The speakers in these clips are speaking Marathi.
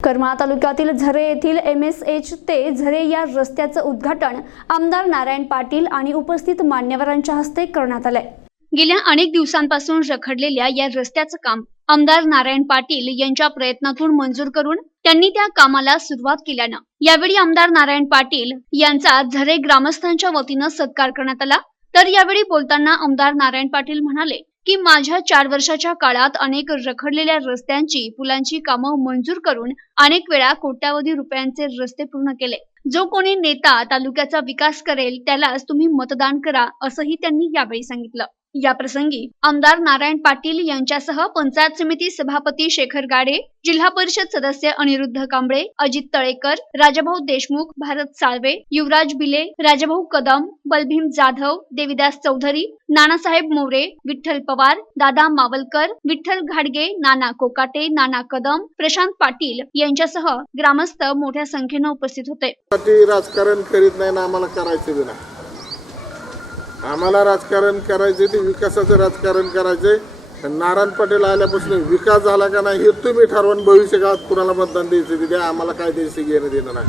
करमाळा तालुक्यातील झरे येथील MSH ते झरे या रस्त्याचं उद्घाटन आमदार नारायण पाटील आणि उपस्थित मान्यवरांच्या हस्ते करण्यात आले। गेल्या अनेक दिवसांपासून रखडलेल्या या रस्त्याचं काम आमदार नारायण पाटील यांच्या प्रयत्नातून मंजूर करून त्यांनी त्या कामाला सुरुवात केल्यानं यावेळी आमदार नारायण पाटील यांचा झरे ग्रामस्थांच्या वतीनं सत्कार करण्यात आला। तर यावेळी बोलताना आमदार नारायण पाटील म्हणाले की माझ्या 4 वर्षाच्या काळात अनेक रखडलेल्या रस्त्यांची पुलांची कामं मंजूर करून अनेक वेळा कोट्यावधी रुपयांचे रस्ते पूर्ण केले। जो कोणी नेता तालुक्याचा विकास करेल त्यालाच तुम्ही मतदान करा असंही त्यांनी यावेळी सांगितलं। या प्रसंगी आमदार नारायण पाटील यांच्यासह पंचायत समिती सभापती शेखर गाडे, जिल्हा परिषद सदस्य अनिरुद्ध कांबळे, अजित तळेकर, राजाभाऊ देशमुख, भारत साळवे, युवराज बिले, राजाभाऊ कदम, बलभीम जाधव, देविदास चौधरी, नानासाहेब मोरे, विठ्ठल पवार, दादा मावलकर, विठ्ठल घाडगे, नाना कोकाटे, नाना कदम, प्रशांत पाटील यांच्यासह ग्रामस्थ मोठ्या संख्येने उपस्थित होते। राजकारण करीत नाही ना, आम्हाला करायचं बी नाही। आम्हाला राजकारण करायचे ते विकासाचं राजकारण करायचे। नारायण पाटील आल्यापासून विकास झाला का नाही हे तुम्ही ठरवून भविष्य काळात कुणाला मतदान द्यायचं द्या, आम्हाला काय द्यायचं घेणं देणं नाही।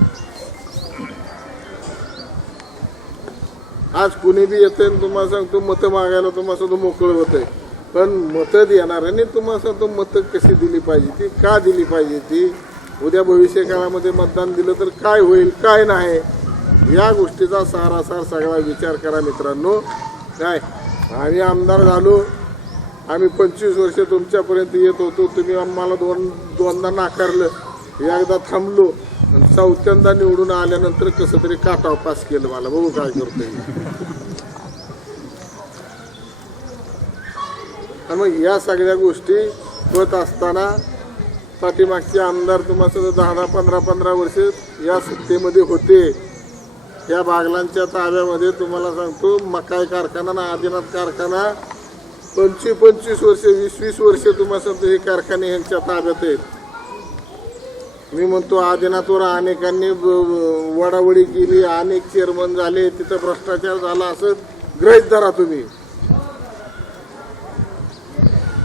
आज कुणी बी येते तुम्हाला सांगतो मतं मागायला, तुम्हाला सांगतो मोकळं होतंय, पण मतं देणाऱ्यांनी तुम्हाला सांगतो मतं कशी दिली पाहिजे, ती का दिली पाहिजे, ती उद्या भविष्य काळामध्ये मतदान दिलं तर काय होईल काय नाही या गोष्टीचा सारासार सगळा विचार करा मित्रांनो। काय आम्ही आमदार झालो, आम्ही 25 वर्ष तुमच्यापर्यंत येत होतो, तुम्ही आम्हाला दोनदा नाकारलं, एकदा थांबलो आणि चौथ्यांदा निवडून आल्यानंतर कसं तरी काटाव पास केलं मला, बघू काय करतोय। आणि मग या सगळ्या गोष्टी होत असताना पाठीमागचे आमदार तुम्हाला 10-15 वर्ष या सत्तेमध्ये होते। या बागलांच्या ताब्यामध्ये तुम्हाला सांगतो मकाई कारखाना ना आदिनाथ कारखाना 25 वर्ष 20 वर्ष तुम्हाला सांगतो हे कारखाने यांच्या ताब्यात आहेत। मी म्हणतो आदिनाथवर अनेकांनी वडावडी केली, अनेक चेअरमन झाले, तिथं भ्रष्टाचार झाला असं गृहीत धरा तुम्ही।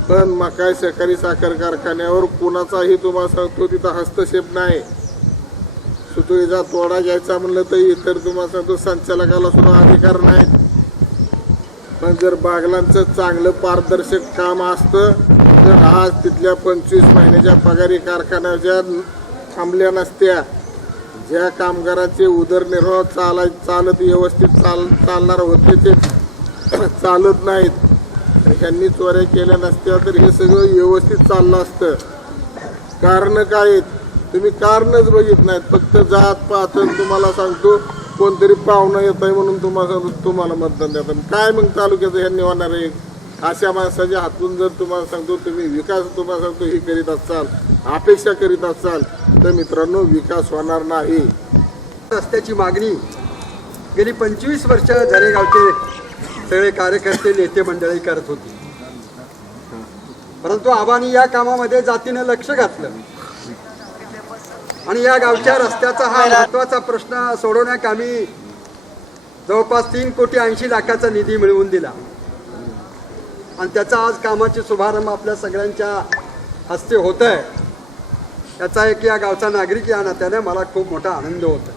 पण मकाई सहकारी साखर कारखान्यावर कुणाचाही तुम्हाला सांगतो तिथं हस्तक्षेप नाही। सुतळीचा तोडा घ्यायचा म्हणलं तर इतर तुम्हाला सांगतो संचालकाला सुद्धा अधिकार नाही। पण जर बागलांचं चांगलं पारदर्शक काम असतं तर आज तिथल्या 25 महिन्याच्या पगारी कारखान्याच्या थांबल्या नसत्या। ज्या कामगारांचे उदरनिर्वाह चालत व्यवस्थित चालणार होते ते चालत नाहीत, ह्यांनी चोऱ्या केल्या नसत्या तर हे सगळं व्यवस्थित चाललं असतं। कारण काय आहेत तुम्ही कारणच बघित नाहीत, फक्त जात पात तुम्हाला सांगतो कोणतरी पाहुणं येत आहे म्हणून तुम्हाला मतदान देतात। काय मग तालुक्याचं ह्यांनी होणार आहे? अशा माणसाच्या हातून जर तुम्हाला सांगतो तुम्ही विकास तुम्हाला सांगतो हे करीत असाल, अपेक्षा करीत असाल तर मित्रांनो विकास होणार नाही। रस्त्याची मागणी गेली 25 वर्ष झरेगावचे सगळे कार्यकर्ते नेते मंडळी करत होती, परंतु आबांनी या कामामध्ये जातीनं लक्ष घातलं आणि या गावच्या रस्त्याचा हा महत्त्वाचा प्रश्न सोडवण्याकामी जवळपास 3 कोटी 80 लाखाचा निधी मिळवून दिला आणि त्याचा आज कामाचे शुभारंभ आपल्या सगळ्यांच्या हस्ते होत आहे। याचा एक या गावचा नागरिक या नात्याने मला खूप मोठा आनंद होत आहे।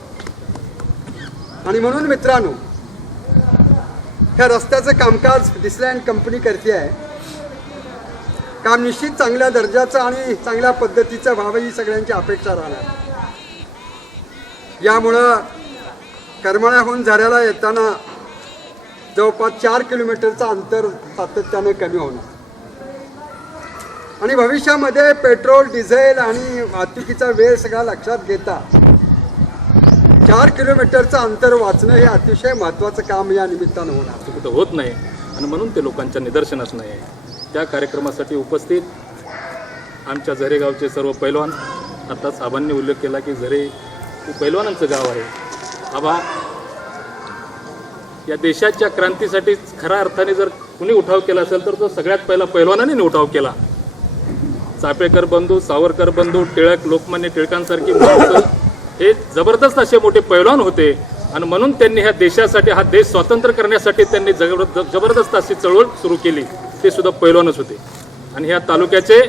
आणि म्हणून मित्रांनो ह्या रस्त्याचं कामकाज डिसलँड कंपनी करते आहे। काम निश्चित चांगल्या दर्जाचं आणि चांगल्या पद्धतीचं व्हावं ही सगळ्यांची अपेक्षा राहणार। यामुळं करमाळ्याहून झऱ्याला येताना जवळपास 4 किलोमीटरचं अंतर सातत्याने कमी होणार आणि भविष्यामध्ये पेट्रोल डिझेल आणि वाहतुकीचा वेळ सगळा लक्षात घेता 4 किलोमीटरचं अंतर वाचणं हे अतिशय महत्त्वाचं काम या निमित्तानं होणार। कुठं होत नाही आणि म्हणून ते लोकांच्या निदर्शनास नाही आहे। त्या कार्यक्रमासाठी उपस्थित आमच्या झरेगावचे सर्व पैलवान, आताच आबांनी उल्लेख केला की झरे हे पैलवानांचं गाव आहे। आबा या देशाच्या क्रांतीसाठी खऱ्या अर्थाने जर कुणी उठाव केला असेल तर तो सगळ्यात पहिला पैलवानांनी उठाव केला। चापेकर बंधू, सावरकर बंधू, टिळक, लोकमान्य टिळकांसारखी माणसं हे जबरदस्त असे मोठे पैलवान होते आणि म्हणून त्यांनी ह्या देशासाठी, हा देश स्वतंत्र करण्यासाठी त्यांनी जबरदस्त अशी चळवळ सुरू केली। ते सुद्धा पैलवानच होते आणि ह्या तालुक्याचे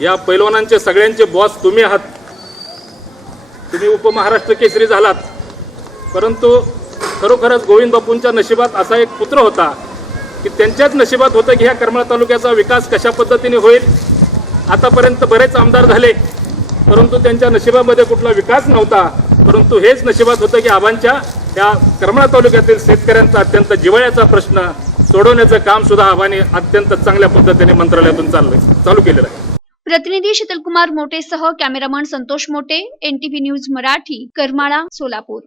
या पैलवानांचे सगळ्यांचे बॉस तुम्ही आहात। तुम्ही उपमहाराष्ट्र केसरी झालात, परंतु खरोखरच गोविंद बापूंच्या नशिबात असा एक पुत्र होता की त्यांच्याच नशिबात होतं की ह्या करमाळा तालुक्याचा विकास कशा पद्धतीने होईल. आतापर्यंत बरेच आमदार झाले, परंतु त्यांच्या नशिबामध्ये कुठला विकास नव्हता. परंतु हेच नशिबात होतं की आबांच्या या करमाळा तालुक्यातील शेतकऱ्यांचा अत्यंत जिव्हाळ्याचा प्रश्न सोडवण्याचं काम सुद्धा आबांनी अत्यंत चांगल्या पद्धतीने मंत्रालयातून चालू केलेलं आहे. प्रतिनिधी शीतलकुमार मोटेसह कॅमेरामन संतोष मोटे, NTV न्यूज मराठी, करमाळा, सोलापूर.